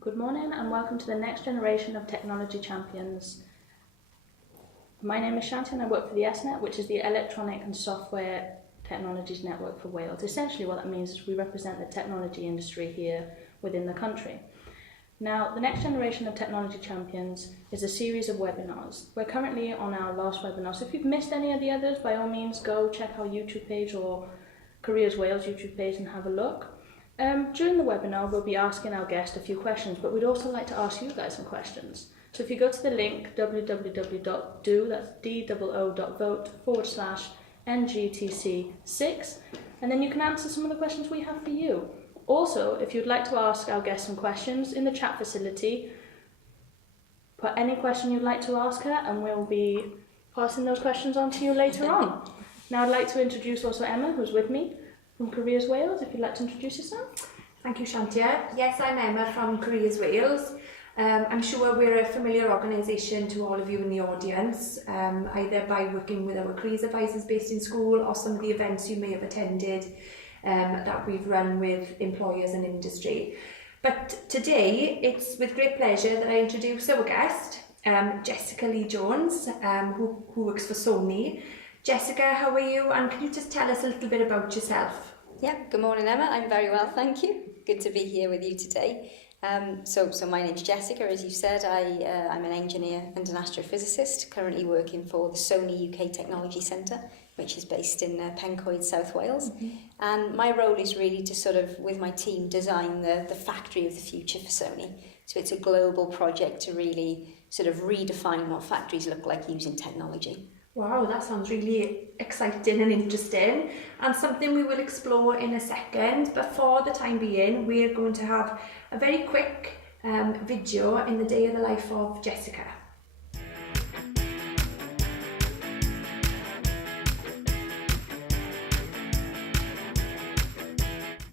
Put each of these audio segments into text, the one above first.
Good morning and welcome to the next generation of technology champions. My name is Shanti and I work for the ESTNET, which is the Electronic and Software Technologies Network for Wales. Essentially what that means is we represent the technology industry here within the country. Now, the next generation of technology champions is a series of webinars. We're currently on our last webinar, so if you've missed any of the others, by all means go check our YouTube page or Careers Wales YouTube page and have a look. During the webinar, we'll be asking our guest a few questions, but we'd also like to ask you guys some questions. So if you go to the link www.do.vote/NGTC6, and then you can answer some of the questions we have for you. Also, if you'd like to ask our guest some questions in the chat facility, put any question you'd like to ask her, and we'll be passing those questions on to you later on. Now I'd like to introduce also Emma, who's with me, from Careers Wales, if you'd like to introduce yourself. Thank you, Shantia. Yes, I'm Emma from Careers Wales. I'm sure we're a familiar organisation to all of you in the audience, either by working with our careers advisors based in school or some of the events you may have attended that we've run with employers and industry. But today, it's with great pleasure that I introduce our guest, Jessica Lee-Jones, who works for Sony. Jessica, how are you? And can you just tell us a little bit about yourself? Yeah, good morning, Emma. I'm very well, thank you. Good to be here with you today. So my name's Jessica, as you said. I'm an engineer and an astrophysicist, currently working for the Sony UK Technology Centre, which is based in Pencoed, South Wales. Mm-hmm. And my role is really to sort of, with my team, design the factory of the future for Sony. So it's a global project to really sort of redefine what factories look like using technology. Wow, that sounds really exciting and interesting, and something we will explore in a second. But for the time being, we're going to have a very quick video in the day of the life of Jessica.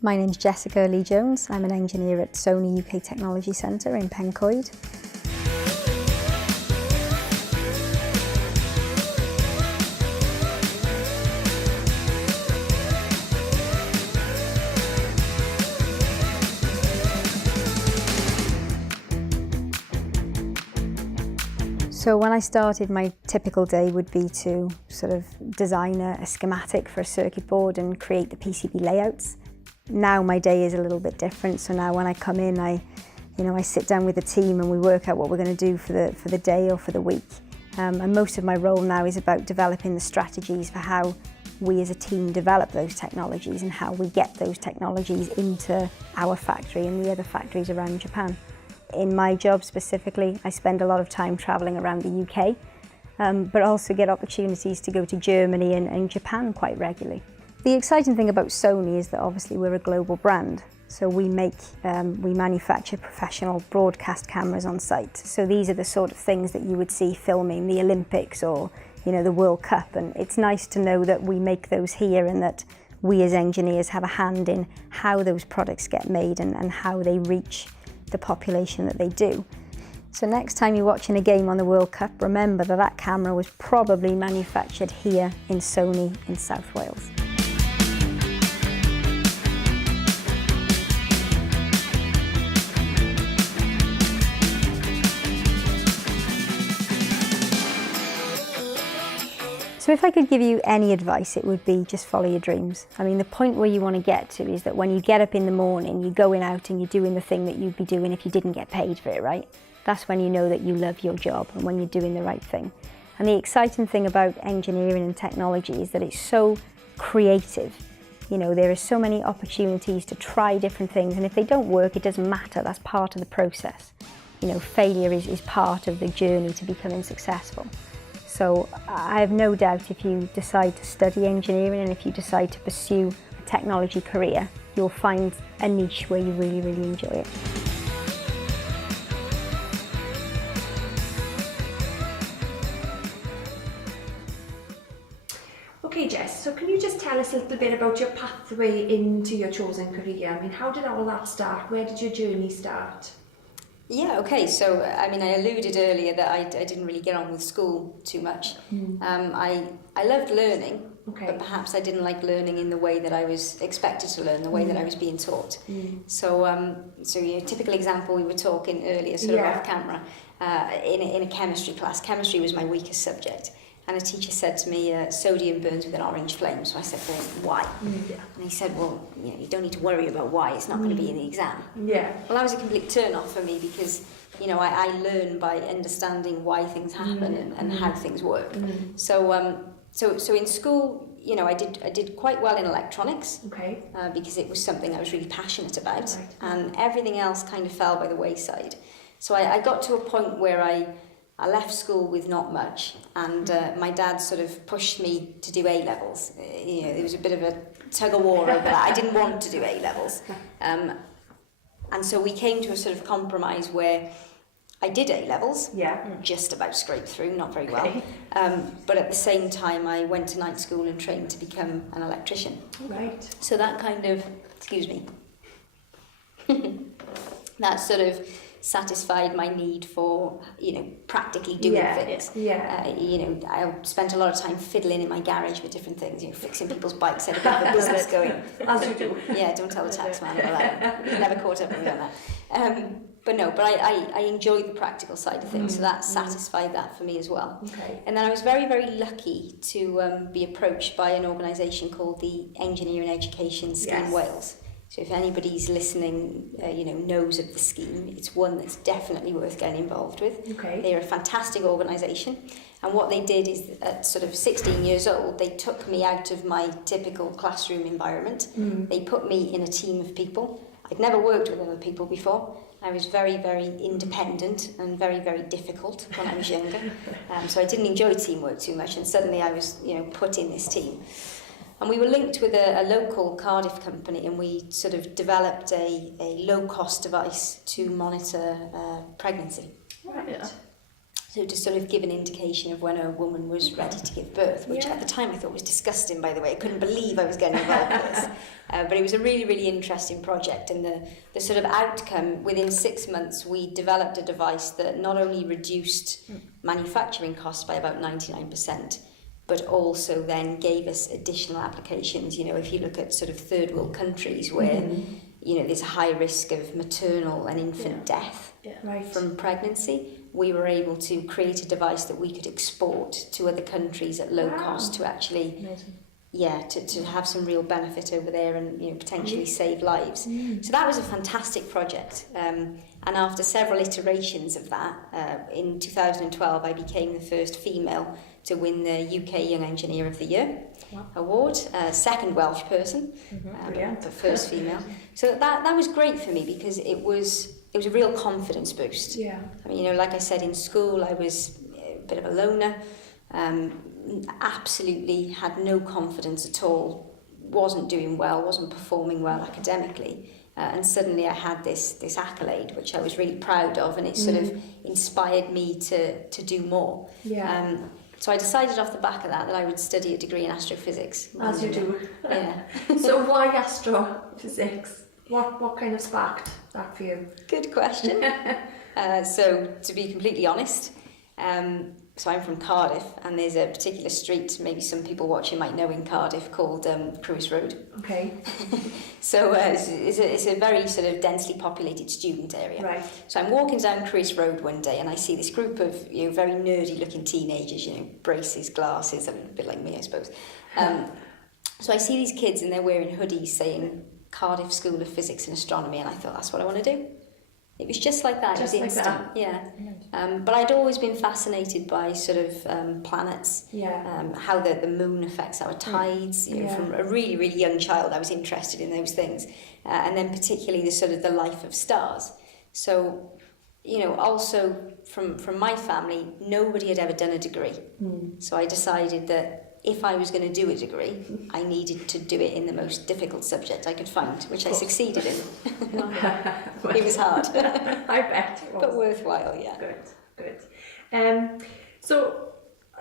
My name's Jessica Lee-Jones. I'm an engineer at Sony UK Technology Centre in Pencoed. So when I started, my typical day would be to sort of design a schematic for a circuit board and create the PCB layouts. Now my day is a little bit different. So now when I come in, I sit down with the team and we work out what we're going to do for the day or for the week. And most of my role now is about developing the strategies for how we as a team develop those technologies and how we get those technologies into our factory and the other factories around Japan. In my job specifically, I spend a lot of time travelling around the UK, but also get opportunities to go to Germany and Japan quite regularly. The exciting thing about Sony is that obviously we're a global brand. So we manufacture professional broadcast cameras on site. So these are the sort of things that you would see filming the Olympics or the World Cup. And it's nice to know that we make those here and that we as engineers have a hand in how those products get made and how they reach the population that they do. So next time you're watching a game on the World Cup, remember that that camera was probably manufactured here in Sony in South Wales. So if I could give you any advice, it would be just follow your dreams. I mean, the point where you want to get to is that when you get up in the morning, you're going out and you're doing the thing that you'd be doing if you didn't get paid for it, right? That's when you know that you love your job and when you're doing the right thing. And the exciting thing about engineering and technology is that it's so creative. You know, there are so many opportunities to try different things, and if they don't work, it doesn't matter. That's part of the process. You know, failure is part of the journey to becoming successful. So I have no doubt if you decide to study engineering and if you decide to pursue a technology career, you'll find a niche where you really, really enjoy it. Okay, Jess, so can you just tell us a little bit about your pathway into your chosen career? I mean, how did all that start? Where did your journey start? Yeah, okay, so I mean, I alluded earlier that I didn't really get on with school too much. I loved learning, but perhaps I didn't like learning in the way that I was expected to learn, the way that I was being taught. So a typical example, we were talking earlier, sort of off camera, in a chemistry class. Chemistry was my weakest subject. And a teacher said to me, sodium burns with an orange flame. So I said, well, why? And he said, well, you don't need to worry about why. It's not going to be in the exam. Well, that was a complete turn-off for me because, I learn by understanding why things happen and how things work. So in school, I did quite well in electronics because it was something I was really passionate about, and everything else kind of fell by the wayside. So I got to a point where I left school with not much, and my dad sort of pushed me to do A-levels. There was a bit of a tug-of-war over that. I didn't want to do A-levels. And so we came to a sort of compromise where I did A-levels, just about scraped through, not very well. But at the same time, I went to night school and trained to become an electrician. So that kind of, that sort of satisfied my need for, practically doing things. I spent a lot of time fiddling in my garage with different things, fixing people's bikes, had a bit of a business going. As you do. Yeah, don't tell the tax man about that. He's never caught up with me on that. But I enjoyed the practical side of things, so that satisfied that for me as well. And then I was very, very lucky to be approached by an organisation called the Engineering Education Scheme Wales. So if anybody's listening, knows of the scheme, it's one that's definitely worth getting involved with. They're a fantastic organisation, and what they did is at sort of 16 years old, they took me out of my typical classroom environment. They put me in a team of people. I'd never worked with other people before. I was very, very independent and very, very difficult when I was younger. So I didn't enjoy teamwork too much, and suddenly I was, put in this team. And we were linked with a local Cardiff company, and we sort of developed a low-cost device to monitor pregnancy. So to sort of give an indication of when a woman was ready to give birth, which at the time I thought was disgusting, by the way. I couldn't believe I was getting involved with this. But it was a really, really interesting project, and the sort of outcome, within 6 months, we developed a device that not only reduced manufacturing costs by about 99%, but also then gave us additional applications. If you look at sort of third world countries where, there's a high risk of maternal and infant death from pregnancy, we were able to create a device that we could export to other countries at low cost to actually, to have some real benefit over there and, potentially save lives. So that was a fantastic project. And after several iterations of that, in 2012, I became the first female to win the UK Young Engineer of the Year award, second Welsh person, but first female. So that was great for me because it was a real confidence boost. I mean, like I said, in school I was a bit of a loner, absolutely had no confidence at all, wasn't doing well, wasn't performing well academically. And suddenly I had this accolade, which I was really proud of, and it sort of inspired me to do more. So I decided off the back of that I would study a degree in astrophysics. As you do. Yeah. So why astrophysics? What kind of sparked that for you? Good question. So to be completely honest, so I'm from Cardiff, and there's a particular street, maybe some people watching might know in Cardiff, called Crewis Road. Okay. So it's a very sort of densely populated student area. Right. So I'm walking down Crewis Road one day, and I see this group of very nerdy-looking teenagers, braces, glasses, a bit like me, I suppose. So I see these kids, and they're wearing hoodies saying Cardiff School of Physics and Astronomy, and I thought, that's what I want to do. It was just like that. Just it was like instant. that. Yeah. But I'd always been fascinated by sort of planets, how the moon affects our tides. From a really, really young child, I was interested in those things, and then particularly the life of stars. So, also from my family, nobody had ever done a degree. So I decided that if I was going to do a degree, I needed to do it in the most difficult subject I could find, which I succeeded in. It was hard. I bet it was. But worthwhile, yeah. Good. So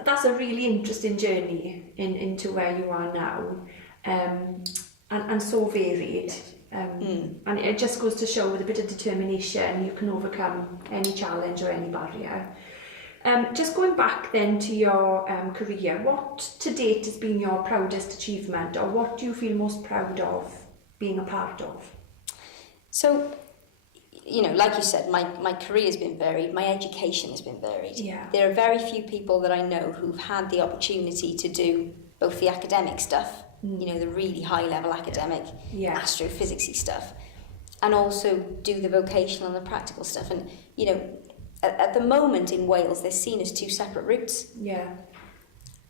that's a really interesting journey into where you are now, and so varied. And it just goes to show with a bit of determination you can overcome any challenge or any barrier. Just going back then to your career, what to date has been your proudest achievement, or what do you feel most proud of being a part of? So, like you said, my career has been varied, my education has been varied. Yeah. There are very few people that I know who've had the opportunity to do both the academic stuff, the really high-level academic astrophysics-y stuff, and also do the vocational and the practical stuff. And, at the moment in Wales, they're seen as two separate routes. Yeah.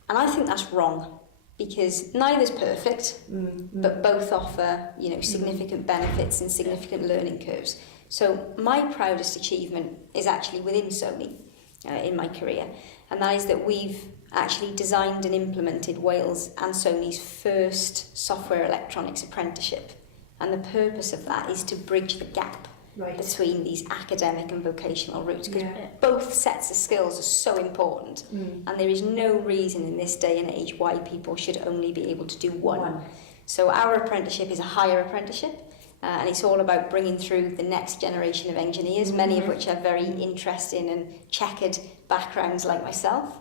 And I think that's wrong, because neither's perfect, but both offer, significant benefits and significant learning curves. So my proudest achievement is actually within Sony in my career, and that is that we've actually designed and implemented Wales and Sony's first software electronics apprenticeship. And the purpose of that is to bridge the gap between these academic and vocational routes, because both sets of skills are so important, and there is no reason in this day and age why people should only be able to do one. So our apprenticeship is a higher apprenticeship, and it's all about bringing through the next generation of engineers, many of which have very interesting and checkered backgrounds like myself.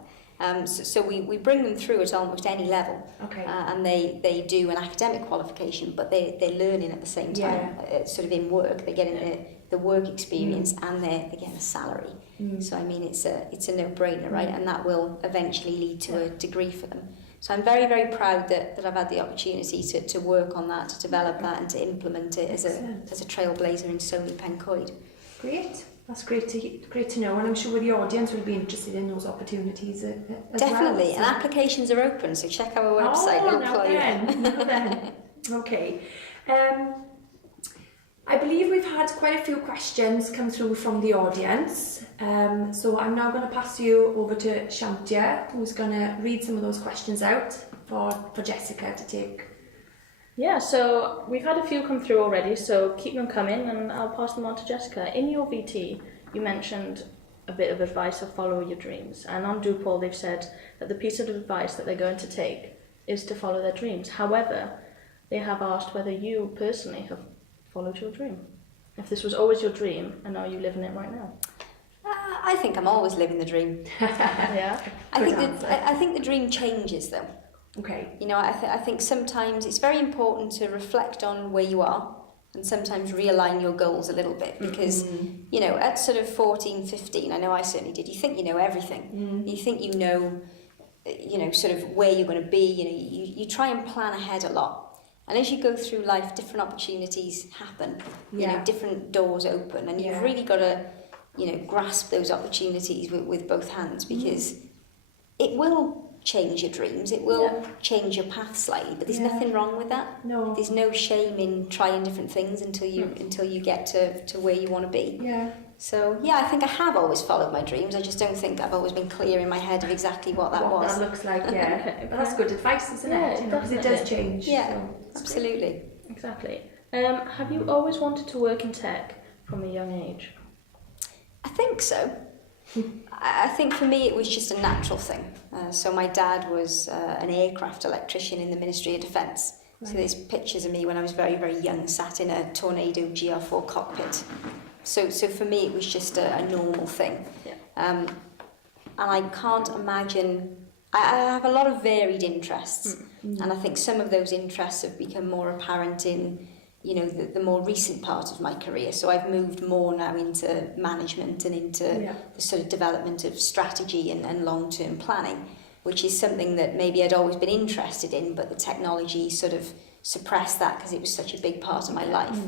So we bring them through at almost any level, and they do an academic qualification, but they're learning at the same time, sort of in work. They're getting the work experience and they're getting a salary. So I mean, it's a no-brainer, right? And that will eventually lead to a degree for them. So I'm very, very proud that I've had the opportunity to work on that, to develop that, and to implement it as a trailblazer in Sony Pencoed. Great. That's great to know, and I'm sure the audience will be interested in those opportunities as Definitely, well. And applications are open, so check our website. Now then. Okay. I believe we've had quite a few questions come through from the audience, so I'm now going to pass you over to Shantia, who's going to read some of those questions out for Jessica to take. Yeah, so we've had a few come through already, so keep them coming and I'll pass them on to Jessica. In your VT, you mentioned a bit of advice of follow your dreams, and on DuPaul they've said that the piece of advice that they're going to take is to follow their dreams. However, they have asked whether you personally have followed your dream. If this was always your dream, and are you living it right now? I think I'm always living the dream. Yeah. I think the dream changes though. Okay. I think sometimes it's very important to reflect on where you are and sometimes realign your goals a little bit, because, at sort of 14, 15, I know I certainly did, you think you know everything. You think you know, sort of where you're going to be, you try and plan ahead a lot. And as you go through life, different opportunities happen, different doors open, and you've really got to, grasp those opportunities with both hands, because it will change your dreams, it will change your path slightly, but there's nothing wrong with that. No. There's no shame in trying different things until you get to where you want to be. Yeah. So I think I have always followed my dreams. I just don't think I've always been clear in my head of exactly what that was. What that looks like, But that's good advice, isn't it? Because it does change. Yeah, so absolutely. Exactly. Have you always wanted to work in tech from a young age? I think so. I think for me it was just a natural thing. So my dad was an aircraft electrician in the Ministry of Defence. Right. So there's pictures of me when I was very, very young, sat in a Tornado GR4 cockpit. So for me it was just a normal thing. Yeah. And I can't imagine... I have a lot of varied interests, and I think some of those interests have become more apparent in, you know, the more recent part of my career. So I've moved more now into management and into the sort of development of strategy and long-term planning, which is something that maybe I'd always been interested in, but the technology sort of suppressed that because it was such a big part of my life.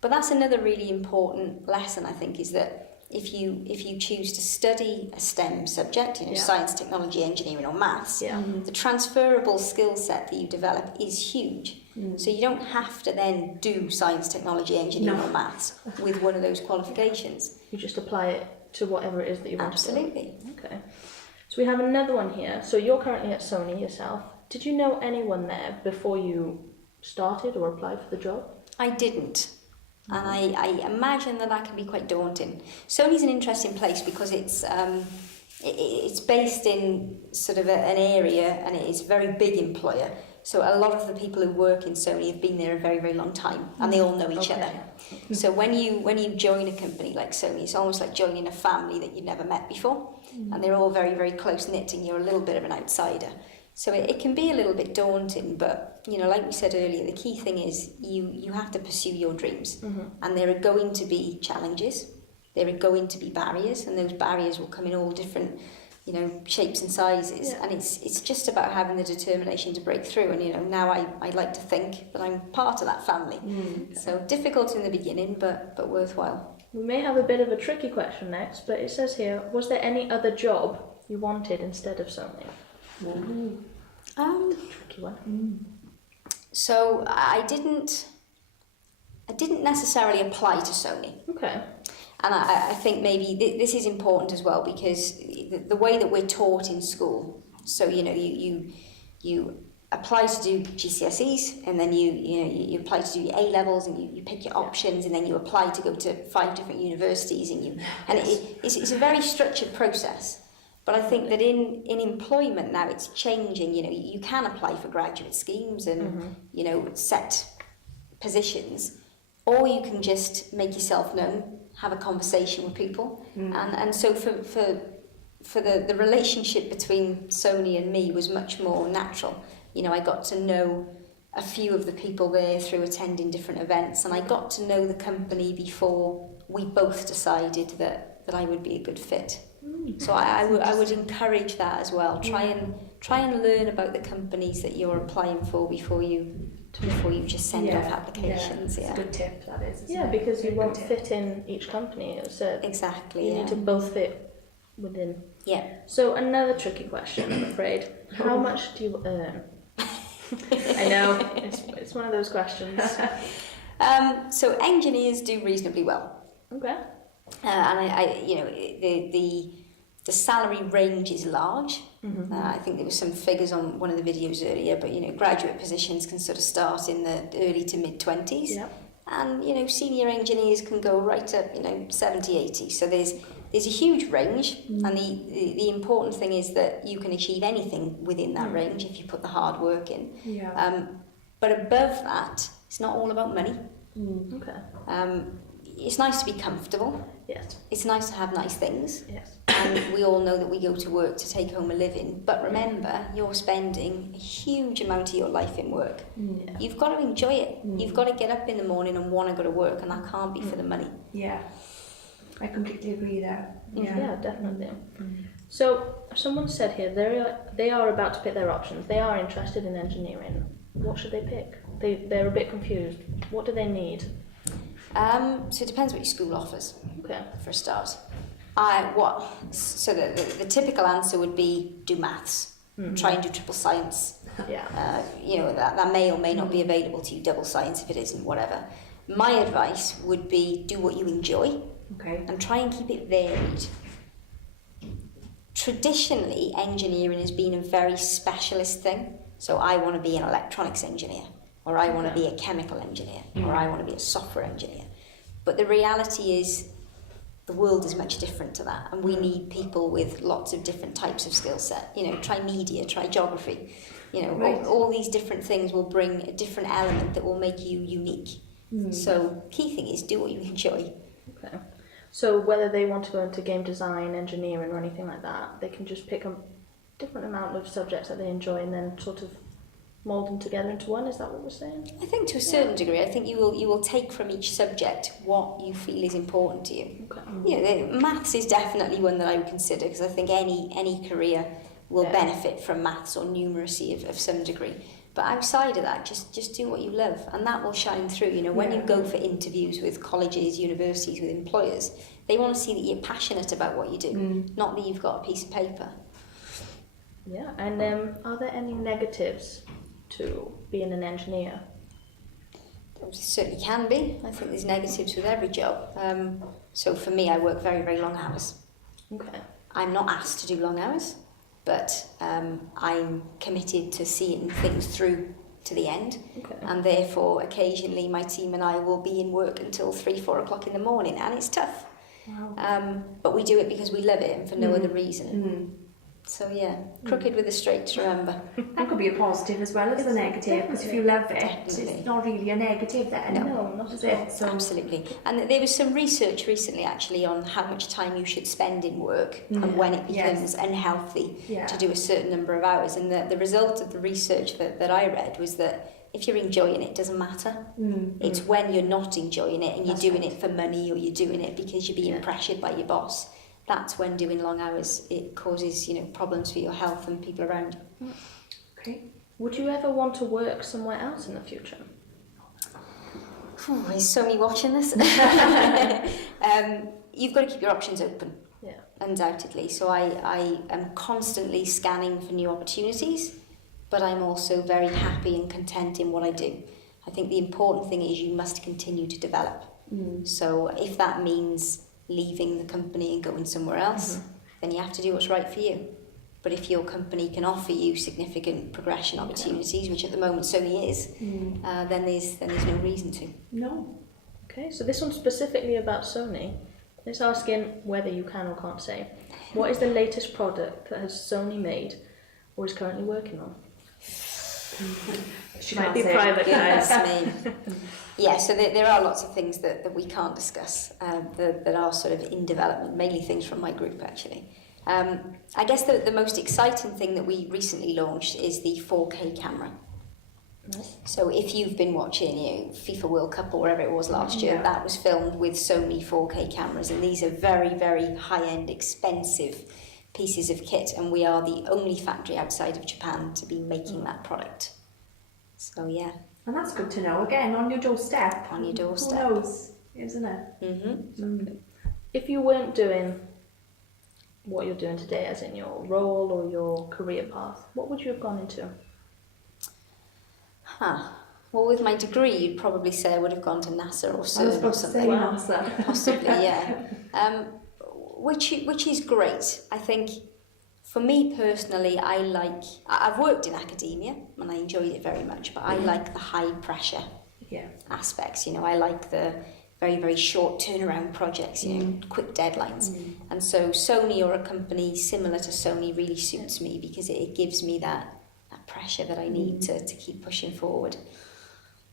But that's another really important lesson, I think, is that if you choose to study a STEM subject, you know, science, technology, engineering or maths, the transferable skill set that you develop is huge. So you don't have to then do science, technology, engineering or maths with one of those qualifications. You just apply it to whatever it is that you want Absolutely. to do. Okay. So we have another one here. So you're currently at Sony yourself. Did you know anyone there before you started or applied for the job? I didn't. And I imagine that can be quite daunting. Sony's an interesting place because it's based in sort of an area, and it is a very big employer. So a lot of the people who work in Sony have been there a very, very long time, and they all know each other. So when you join a company like Sony, it's almost like joining a family that you've never met before, and they're all very, very close-knit, and you're a little bit of an outsider. So it can be a little bit daunting, but, you know, like we said earlier, the key thing is you have to pursue your dreams. And there are going to be challenges, there are going to be barriers, and those barriers will come in all different, you know, shapes and sizes. And it's just about having the determination to break through. And, you know, now I like to think that I'm part of that family. So difficult in the beginning, but worthwhile. We may have a bit of a tricky question next, but it says here, was there any other job you wanted instead of Sony? Tricky one. So I didn't necessarily apply to Sony. Okay. And I think maybe this is important as well, because the way that we're taught in school, so, you know, you apply to do GCSEs, and then you apply to do your A-levels, and you pick your options, and then you apply to go to 5 different universities, and it's a very structured process. But I think that in employment now it's changing. You know, you can apply for graduate schemes and you know, set positions, or you can just make yourself known, have a conversation with people, and so for the relationship between Sony and me was much more natural. You know, I got to know a few of the people there through attending different events, and I got to know the company before we both decided that I would be a good fit. So I would encourage that as well. Try and learn about the companies that you're applying for before you just send off applications. It's a good tip, that is. Yeah, because you won't fit in each company. So exactly. You need to both fit within. Yeah. So another tricky question, I'm afraid. How much do you earn? I know it's one of those questions. So engineers do reasonably well. Okay. And I you know, the salary range is large. I think there were some figures on one of the videos earlier, but, you know, graduate positions can sort of start in the early to mid-20s. Yeah. And, you know, senior engineers can go right up, you know, 70, 80. So there's a huge range, and the important thing is that you can achieve anything within that range if you put the hard work in. Yeah. But above that, it's not all about money. Okay. It's nice to be comfortable. Yes. It's nice to have nice things. Yes. And we all know that we go to work to take home a living. But remember, you're spending a huge amount of your life in work. Yeah. You've got to enjoy it. You've got to get up in the morning and want to go to work, and that can't be for the money. Yeah. I completely agree there. Yeah, definitely. So someone said here they are about to pick their options. They are interested in engineering. What should they pick? They're a bit confused. What do they need? So it depends what your school offers. Okay. For a start. So the typical answer would be do maths. Try and do triple science. Yeah. You know, that may or may not be available to you, double science if it isn't, whatever. My advice would be do what you enjoy. Okay. And try and keep it varied. Traditionally, engineering has been a very specialist thing. So I want to be an electronics engineer, or I want to be a chemical engineer, or I want to be a software engineer. But the reality is, the world is much different to that, and we need people with lots of different types of skill set. You know, try media, try geography. You know, all these different things will bring a different element that will make you unique. So key thing is do what you enjoy. Okay. So whether they want to go into game design, engineering or anything like that, they can just pick a different amount of subjects that they enjoy and then sort of mould them together into one. Is that what we're saying? I think to a certain degree, I think you will take from each subject what you feel is important to you. Okay. You know, maths is definitely one that I would consider, because I think any career will benefit from maths or numeracy of some degree. But outside of that, just do what you love, and that will shine through. You know, when you go for interviews with colleges, universities, with employers, they want to see that you're passionate about what you do, not that you've got a piece of paper. Yeah, and are there any negatives to being an engineer? There certainly can be. I think there's negatives with every job. So for me, I work very, very long hours. Okay. I'm not asked to do long hours, but I'm committed to seeing things through to the end. Okay. And therefore, occasionally, my team and I will be in work until 3-4 o'clock in the morning, and it's tough. Wow. But we do it because we love it and for no other reason. So yeah, crooked with a straight to remember. That could be a positive as well as a negative, because if you love it, it's not really a negative then. No, not is at all. it? So, Absolutely. And there was some research recently actually on how much time you should spend in work and when it becomes unhealthy to do a certain number of hours. And the result of the research that I read was that if you're enjoying it, it doesn't matter. It's when you're not enjoying it and you're doing it for money, or you're doing it because you're being pressured by your boss. That's when doing long hours, it causes, you know, problems for your health and people around you. okay. Would you ever want to work somewhere else in the future? Is Sony watching this? You've got to keep your options open, undoubtedly. So I am constantly scanning for new opportunities, but I'm also very happy and content in what I do. I think the important thing is you must continue to develop. So if that means leaving the company and going somewhere else, then you have to do what's right for you. But if your company can offer you significant progression opportunities, which at the moment Sony is, then there's no reason to. No. Okay, so this one's specifically about Sony. It's asking whether you can or can't say. What is the latest product that has Sony made or is currently working on? She Might can't be say. private, guys. Me. Yeah, so there are lots of things that we can't discuss that are sort of in development, mainly things from my group actually. I guess the most exciting thing that we recently launched is the 4K camera. Nice. So if you've been watching FIFA World Cup or whatever it was last year, that was filmed with Sony 4K cameras, and these are very, very high-end, expensive pieces of kit, and we are the only factory outside of Japan to be making that product. So yeah. And that's good to know. Again, on your doorstep. On your doorstep. Who knows, isn't it? If you weren't doing what you're doing today, as in your role or your career path, what would you have gone into? Well, with my degree, you'd probably say I would have gone to NASA or CERN or something. NASA. Possibly, yeah. Which is great. I think for me personally, I've worked in academia and I enjoyed it very much, but I like the high pressure aspects. You know, I like the very, very short turnaround projects, you know, quick deadlines. And so Sony or a company similar to Sony really suits me because it gives me that pressure that I need to keep pushing forward.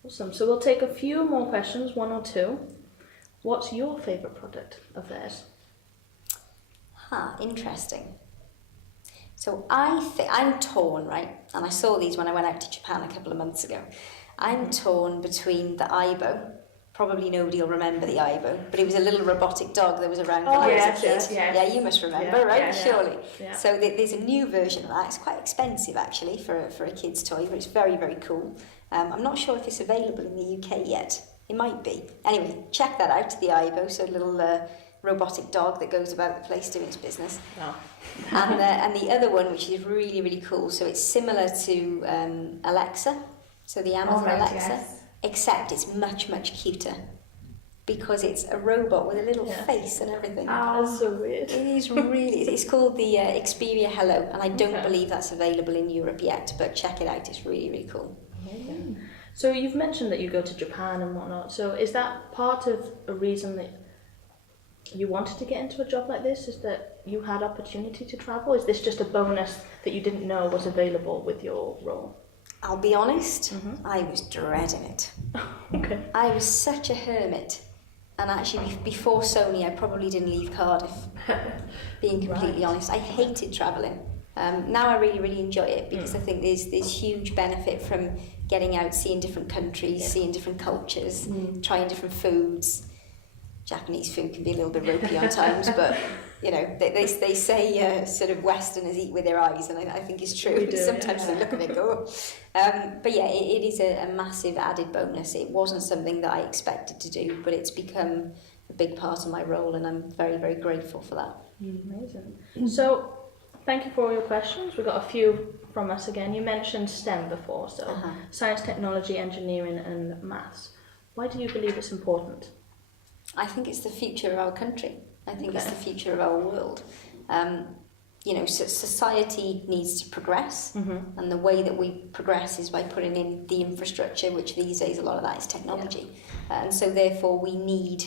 Awesome. So we'll take a few more questions, one or two. What's your favourite product of theirs? Interesting. So I'm torn, right? And I saw these when I went out to Japan a couple of months ago. I'm torn between the Aibo. Probably nobody will remember the Aibo, but it was a little robotic dog that was around when I was a kid. Yeah, you must remember, right? Surely. Yeah. So there's a new version of that. It's quite expensive actually for a kid's toy, but it's very, very cool. I'm not sure if it's available in the UK yet. It might be. Anyway, check that out, the Aibo. So a little robotic dog that goes about the place doing its business. Oh. And the other one, which is really, really cool. So it's similar to Alexa. So the Amazon Alexa. Except it's much, much cuter because it's a robot with a little face and everything. Oh, that's so weird. It is really, it's called the Xperia Hello, and I don't believe that's available in Europe yet, but check it out, it's really, really cool. Amazing. So you've mentioned that you go to Japan and whatnot, so is that part of a reason that you wanted to get into a job like this? Is that you had opportunity to travel? Is this just a bonus that you didn't know was available with your role? I'll be honest, I was dreading it. Okay. I was such a hermit. And actually, before Sony, I probably didn't leave Cardiff, being completely honest. I hated travelling. Now I really, really enjoy it because I think there's huge benefit from getting out, seeing different countries, seeing different cultures, trying different foods. Japanese food can be a little bit ropey on times, but you know, they say sort of Westerners eat with their eyes, and I think it's true. Sometimes they look at it go. But yeah, it is a massive added bonus. It wasn't something that I expected to do, but it's become a big part of my role, and I'm very, very grateful for that. Amazing. So, thank you for all your questions. We got a few from us again. You mentioned STEM before, so science, technology, engineering, and maths. Why do you believe it's important? I think it's the future of our country. I think it's the future of our world. You know, society needs to progress, and the way that we progress is by putting in the infrastructure, which these days a lot of that is technology. And so therefore we need,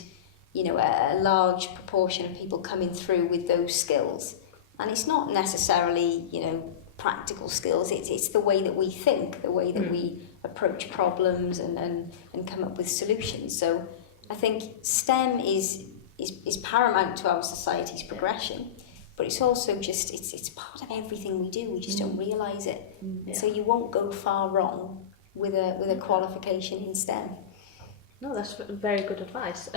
you know, a large proportion of people coming through with those skills. And it's not necessarily, you know, practical skills, it's the way that we think, the way that we approach problems and come up with solutions. So I think STEM is paramount to our society's progression, but it's also just it's part of everything we do. We just don't realise it. So you won't go far wrong with a qualification in STEM. No, that's very good advice.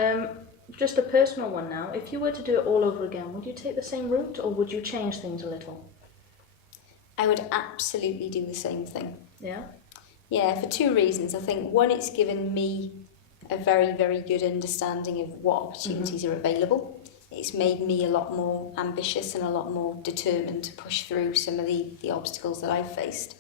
Just a personal one now. If you were to do it all over again, would you take the same route or would you change things a little? I would absolutely do the same thing. Yeah? Yeah, for two reasons. I think one, it's given me a very, very good understanding of what opportunities are available. It's made me a lot more ambitious and a lot more determined to push through some of the obstacles that I've faced.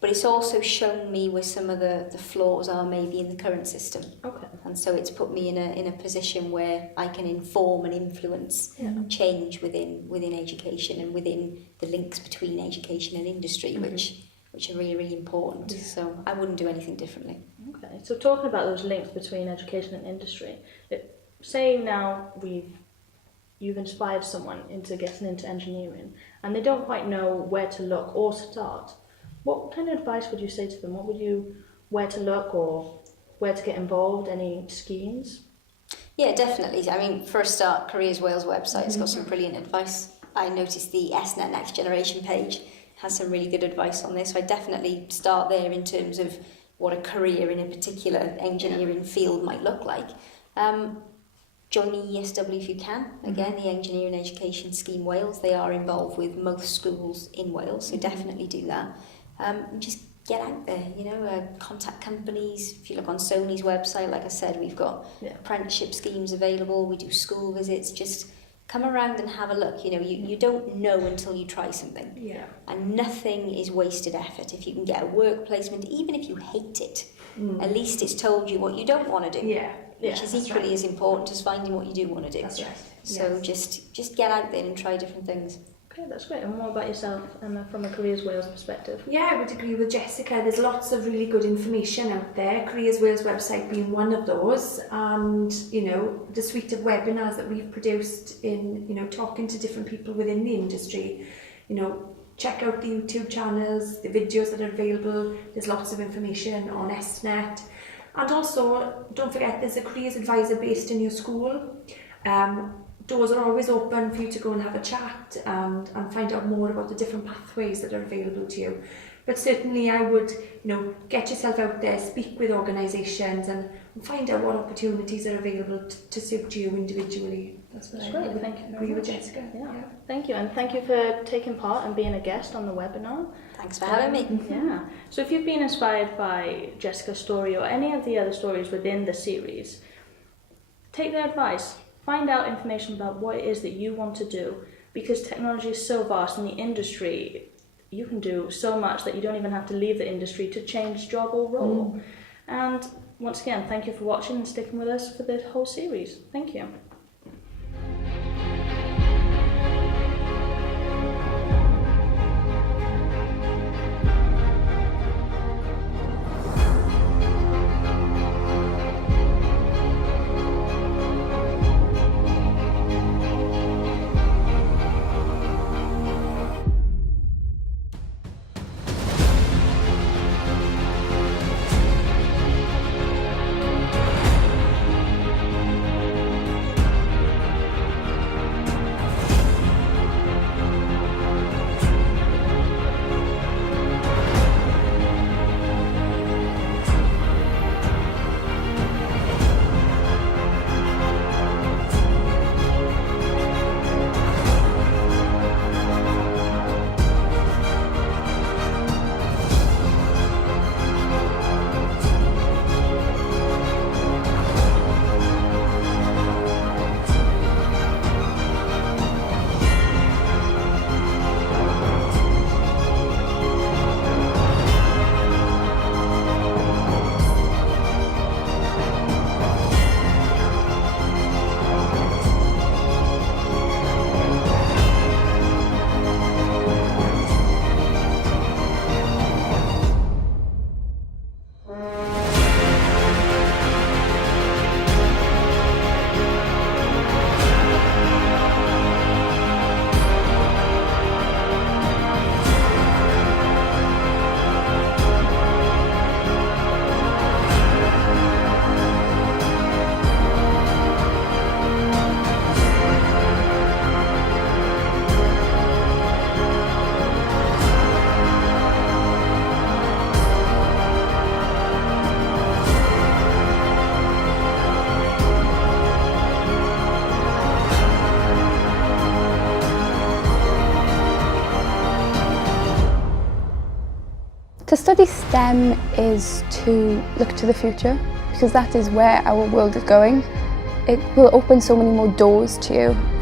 But it's also shown me where some of the flaws are maybe in the current system. Okay. And so it's put me in a position where I can inform and influence change within education and within the links between education and industry, which are really, really important. So I wouldn't do anything differently. Okay, so talking about those links between education and industry, say now you've inspired someone into getting into engineering and they don't quite know where to look or start, what kind of advice would you say to them? Where to look or where to get involved, any schemes? Yeah, definitely. I mean, for a start, Careers Wales website has got some brilliant advice. I noticed the ESTNET Next Generation page has some really good advice on this. So I definitely start there in terms of what a career in a particular engineering field might look like. Join ESW if you can. Again, the Engineering Education Scheme Wales, they are involved with most schools in Wales, so definitely do that. Just get out there, you know, contact companies. If you look on Sony's website, like I said, we've got apprenticeship schemes available, we do school visits. Just come around and have a look. You know, you don't know until you try something. Yeah. And nothing is wasted effort. If you can get a work placement, even if you hate it, at least it's told you what you don't want to do. Yeah. Which is equally as important as finding what you do want to do. That's right. So just get out there and try different things. Okay, that's great. And what about yourself, Emma, from a Careers Wales perspective? Yeah, I would agree with Jessica. There's lots of really good information out there, Careers Wales website being one of those, and, you know, the suite of webinars that we've produced in, you know, talking to different people within the industry. You know, check out the YouTube channels, the videos that are available. There's lots of information on ESTNET. And also, don't forget, there's a careers advisor based in your school. Doors are always open for you to go and have a chat and find out more about the different pathways that are available to you. But certainly I would, you know, get yourself out there, speak with organisations and find out what opportunities are available to suit you individually. That's great. Thank you. Agree with Jessica. Yeah. Thank you, and thank you for taking part and being a guest on the webinar. Thanks for having me. Yeah. So if you've been inspired by Jessica's story or any of the other stories within the series, take their advice. Find out information about what it is that you want to do, because technology is so vast in the industry. You can do so much that you don't even have to leave the industry to change job or role. And once again, thank you for watching and sticking with us for the whole series. Thank you. To study STEM is to look to the future, because that is where our world is going. It will open so many more doors to you